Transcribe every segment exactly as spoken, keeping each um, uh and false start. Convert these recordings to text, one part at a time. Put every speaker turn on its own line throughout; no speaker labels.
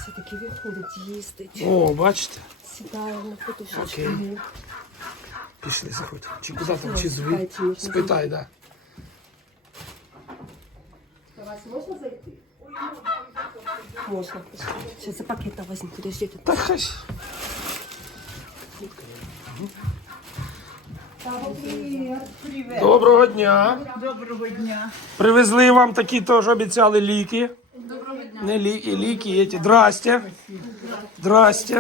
все-таки виходить їздить.
О, бачите?
Сідає на подушечку.
Окей. Пішли, заходь. Чи куди там, чи звик?
Спитайте, можна
Спитай, да.
Вас можна зайти? Можна. Сейчас за пакета возьму, подождите.
Та хай. Доброго дня.
Доброго дня.
Привезли вам такі теж обіцяли ліки. Доброго дня. Не ліки, ліки эти. Здрасте. Здрасте.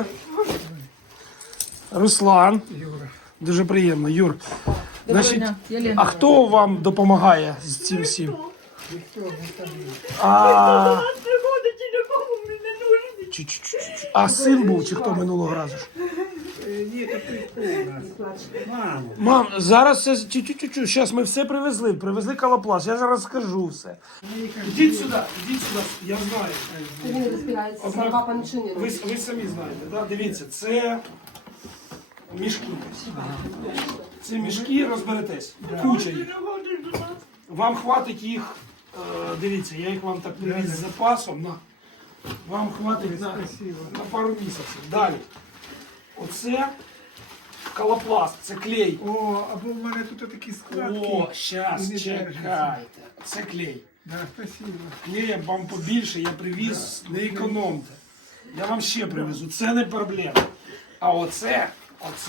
Руслан. Дуже приємно, Юр. Значить, а хто вам допомагає з цим всім? А... Чу-чу-чу-чу. А син був чи хто минулого разу? ж?
Ні, такий Мама.
Мам, зараз все. Чу-чу-чу. Зараз ми все привезли. Привезли колопласт. Я зараз скажу все. Ідіть сюди, ідіть сюди. Я знаю.
Він не розбирається,
Однак,
слова панчини.
Ви, ви самі знаєте, да? Дивіться, це мішки. Це мішки, розберетесь. Куча їх. Вам хватить їх, е, дивіться, я їх вам так привіз з запасом. На. Вам хватить на, на пару місяців. Далі. Оце колопласт, це клей.
О, або в мене тут такі складки.
О,
і
щас,
не
чекайте.
держаться.
Це клей.
Да, спасибо.
Клея вам побільше, я привіз, не економте. Я вам ще привезу, це не проблема. А оце, оце,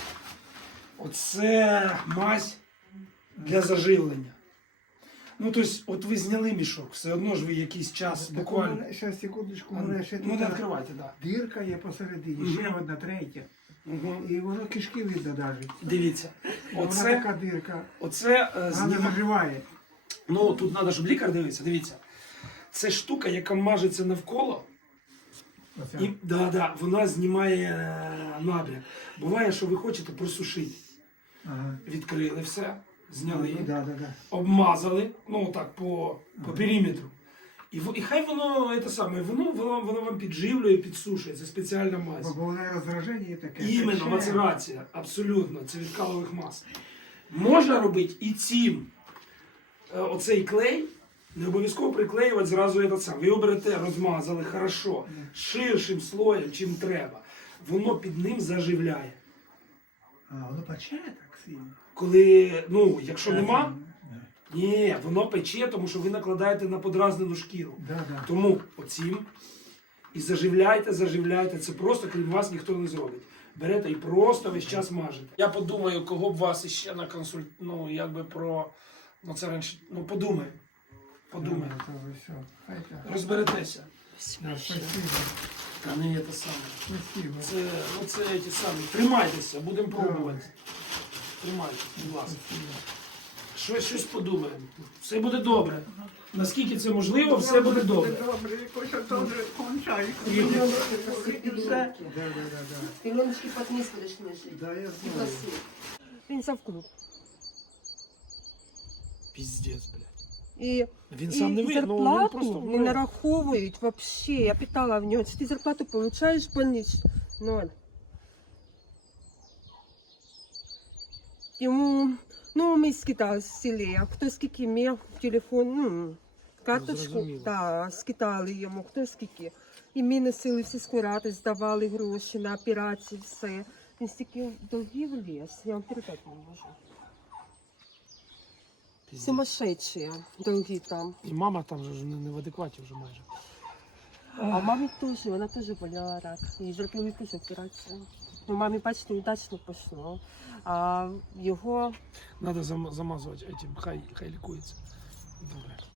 оце мазь для заживлення. Ну, тобто, от ви зняли мішок, все одно ж ви якийсь час буквально.
Зараз, секундочку,
А,
у мене ще
ну, не
тут
відкривайте, так.
дірка є посередині, ще одна, третя.
Угу.
І воно кишки видно навіть.
Дивіться,
Вона
оце,
така дирка.
оце е,
Вона
зніма...
заживає.
Ну, тут треба, щоб лікар дивився, дивіться. Це штука, яка мажеться навколо.
Оце.
І, да, да, вона знімає е, набряк. Буває, що ви хочете просушити.
Ага.
Відкрили все, зняли,
Ну, да, да, да.
обмазали, ну так, по, по периметру. І, в- і хай воно, це саме, воно, воно, воно вам підживлює, підсушує, це спеціальна мазь.
Бо вона роздраження таке.
Іменно,
Тече.
мацерація, абсолютно, це від калових мас. Можна робити і цим е, оцей клей, не обов'язково приклеювати зразу этот сам. Ви його берете, розмазали, хорошо, ширшим слоєм, чим треба. Воно під ним заживляє.
А, воно пече так сильно.
Коли, ну, якщо нема, ні, воно пече, тому що ви накладаєте на подразнену шкіру.
Да, да.
Тому оцім і заживляйте, заживляйте. Це просто, крім вас, ніхто не зробить. Берете і просто весь час мажете. Я подумаю, кого б вас іще на консульт... ну, якби про... Ну, це раніше... Ну, подумай. Подумай.
Да, то ви все. Хай так.
Розберетеся.
Да, спасибо.
Та не є те саме.
Спасибо.
Це, ну, це ті самі. Тримайтеся, будемо пробувати. Тримайтеся, будь ласка. Щось, щось подумаємо. Все буде добре. Наскільки це можливо, все буде добре.
Добре, якось теж кончаю.
Пілюнки.
Да, да, да, да.
Пілюночки під низ будеш лежати.
Да, я
І
знаю.
коси. Він сам в клуб.
Піздець, блядь.
І,
Він
і,
сам не
і
ви, ну він
зарплату
просто
не нараховують вообще. Я питала в нього, чи ти зарплату получаєш больничну? Ноль. Йому, ну, ми скидали з селі, а хто скільки мав телефон, ну, карточку,
зрозуміло.
та, скидали йому, хто скільки. І ми носили всі скорати, здавали гроші на операції, все. Він стільки долгів ліз, я вам передати не можу.
Піздець.
Сумасшедшие долги там.
І мама там же ж не, не в адекваті вже майже.
А мамі теж, вона теж боліла рак. І зробили теж операцію. Ну, мамі, бачите, удачно пішло. А його
Надо зам- замазувати, этим, хай, хай лікується. Добре.